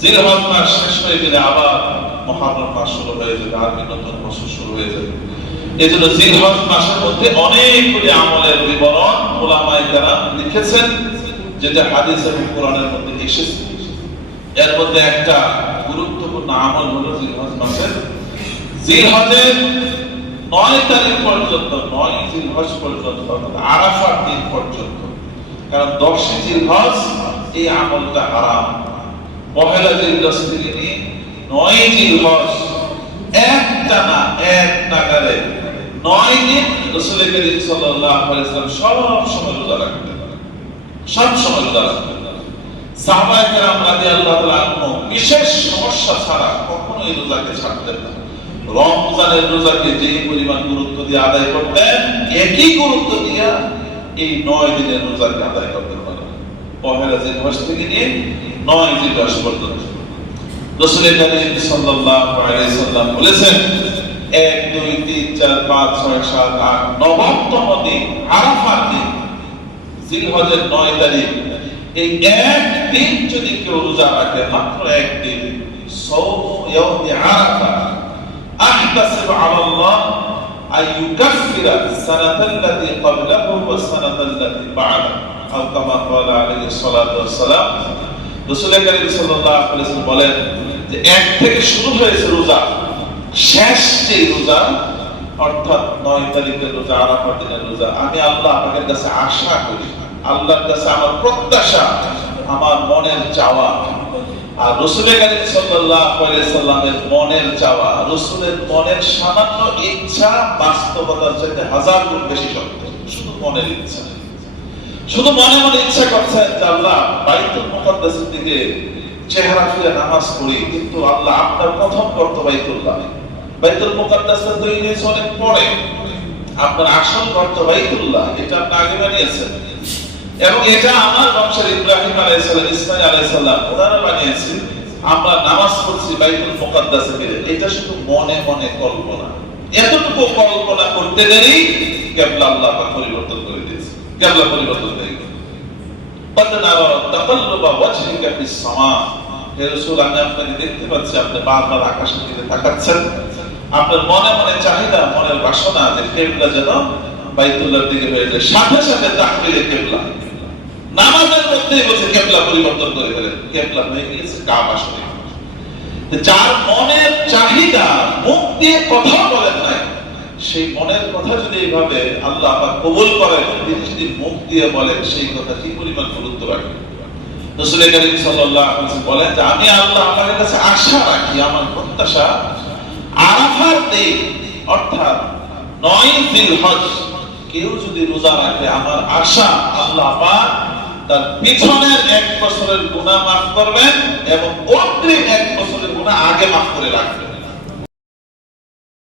জিলহজ মাস শেষ হয়ে গেলে আবার মুহররম মাস শুরু হয়ে যাবে, আরবি নতুন বছর শুরু হয়ে যাবে। এজন্য জিলহজ মাসের মধ্যে অনেকগুলি আমলের বিবরণ উলামায়ে কেরাম লিখেছেন, যেটা হাদিস এবং কোরআনের মধ্যে এসেছে। এর মধ্যে একটা গুরুত্বপূর্ণ আমল হলো জিলহজ মাসের জিলহজের 9 তারিখ পর্যন্ত, 9 জিলহজ পর্যন্ত, অর্থাৎ আরাফার দিন পর্যন্ত। কারণ 10 জিলহজ এই আমলটা হারাম। পহেলা জিলহজ থেকে নিয়ে 9 জিলহজ একটানা এক নাগারে 9 দিন রাসূল করিম সাল্লাল্লাহু আলাইহি ওয়াসাল্লাম সব সময় রোজা রাখতেন, সব সময় রোজা রাখতেন। সাহাবায়ে কেরাম রাদিয়াল্লাহু তাআলা আনহু বিশেষ সমস্যা ছাড়া কখনোই রোজাকে ছাড়তেন না। রমজানের রোজাকে যে পরিমাণ গুরুত্ব দিয়ে আদায় করতেন, একই গুরুত্ব দিয়ে এই 9 দিনের রোজাকে আদায় করতেন। পহেলা জিলহজ থেকে নিয়ে 9 জিলহজ পর্যন্ত রাসূল করিম সাল্লাল্লাহু আলাইহি ওয়াসাল্লাম বলেছেন, 1 2 3 4 5 6 7 8 নবমতম দিন আরাফার দিন, জিলহজের 9 তারিখ, এই একদিন যদি কেউ রোজা রাখে, মাত্র একদিন, সাওম ইয়াউমি আরাফা, আহতাসিবু আলাল্লাহ আইয়ুকাফিরা সানাতাল্লাতী ক্বাবলাহু ওয়া সানাতাল্লাতী বা'দাহু, আও কামা ক্বালা আলাইহিস সালাতু ওয়াস সালাম। রাসূল করিম সাল্লাল্লাহু আলাইহি ওয়াসাল্লাম বলেন যে এক থেকে শুরু হয়েছে রোজা, শেষ যে রোজা অর্থাৎ 9 তারিখের রোজা, আরাফার দিনের রোজা, আমি আল্লাহ আপনাদের কাছে আশা করি, আল্লাহর কাছে আমার প্রত্যাশা, আমার মনের চাওয়া। আর রাসূল করিম সাল্লাল্লাহু আলাইহি ওয়াসাল্লামের মনের চাওয়া, রাসূলের মনের সামান্য ইচ্ছা বাস্তবতার চাইতে 1000 গুণ বেশি শক্ত। শুধু মনের ইচ্ছা, শুধু মনে মনে ইচ্ছা করছেন যে আল্লাহ বাইতুল মুকাদ্দাসের দিকে চেহারা ফিরে নামাজ পড়ি, কিন্তু আল্লাহ আপনার প্রথম কর্তব্য বাইতুল্লাহ, বাইতুল মুকাদ্দাসের তৈরি হয়েছে অনেক পরে, আপনার আসল কর্তব্য বাইতুল্লাহ, এটা আপনি আগে বানিয়েছেন, এবং এটা আমার বংশের ইব্রাহিম আলাইহিস সালাম, ইসমাঈল আলাইহিস সালাম ওনারা বানিয়েছে। আমরা নামাজ পড়ছি বাইতুল মুকাদ্দাসে ফিরে, এটা শুধু মনে মনে কল্পনা। এতটুকু কল্পনা করতে দেরি কিবলা আল্লাহ পাক পরিবর্তন করে দিয়েছে, কিবলা পরিবর্তন হয়ে গেল। قد نرى تقلب وجهك في السماء, হে রাসূল, আমি আপনাকে দেখতে পাচ্ছি, আপনি বারবার আকাশের দিকে তাকাচ্ছেন। আপনার মনে মনে চাহিদা, মনের বাসনা যে কিবলা যেন বাইতুল্লাহর দিকে হয়ে যায়। সাথে সাথে তাকবীরে কিবলা, নামাজের মধ্যেই বসে কিবলা পরিবর্তন করে ফেলেন, কিবলা হয়ে গিয়েছে কাবা শরীফ। যার মনের চাহিদা মুখ দিয়ে কথা বলেন নাই, সেই মনের কথা যদি এইভাবে আল্লাহ পাক কবুল করেন, তিনি যদি মুখ দিয়ে বলেন, সেই কথা কি পরিমাণ গুরুত্ব রাখে। রাসূল করিম সাল্লাল্লাহু আলাইহি ওয়াসাল্লাম বলেন যে আমি আল্লাহ আপনার কাছে আশা রাখি, আমার প্রত্যাশা আরাফার দিন অর্থাৎ 9 জিলহজ কেউ যদি রোজা রাখে, আমার আশা আল্লাহ পাক তার পিছনের 1 বছরের গুনাহ মাফ করবেন এবং অগ্রিম 1 বছরের গুনাহ আগে মাফ করে রাখবেন।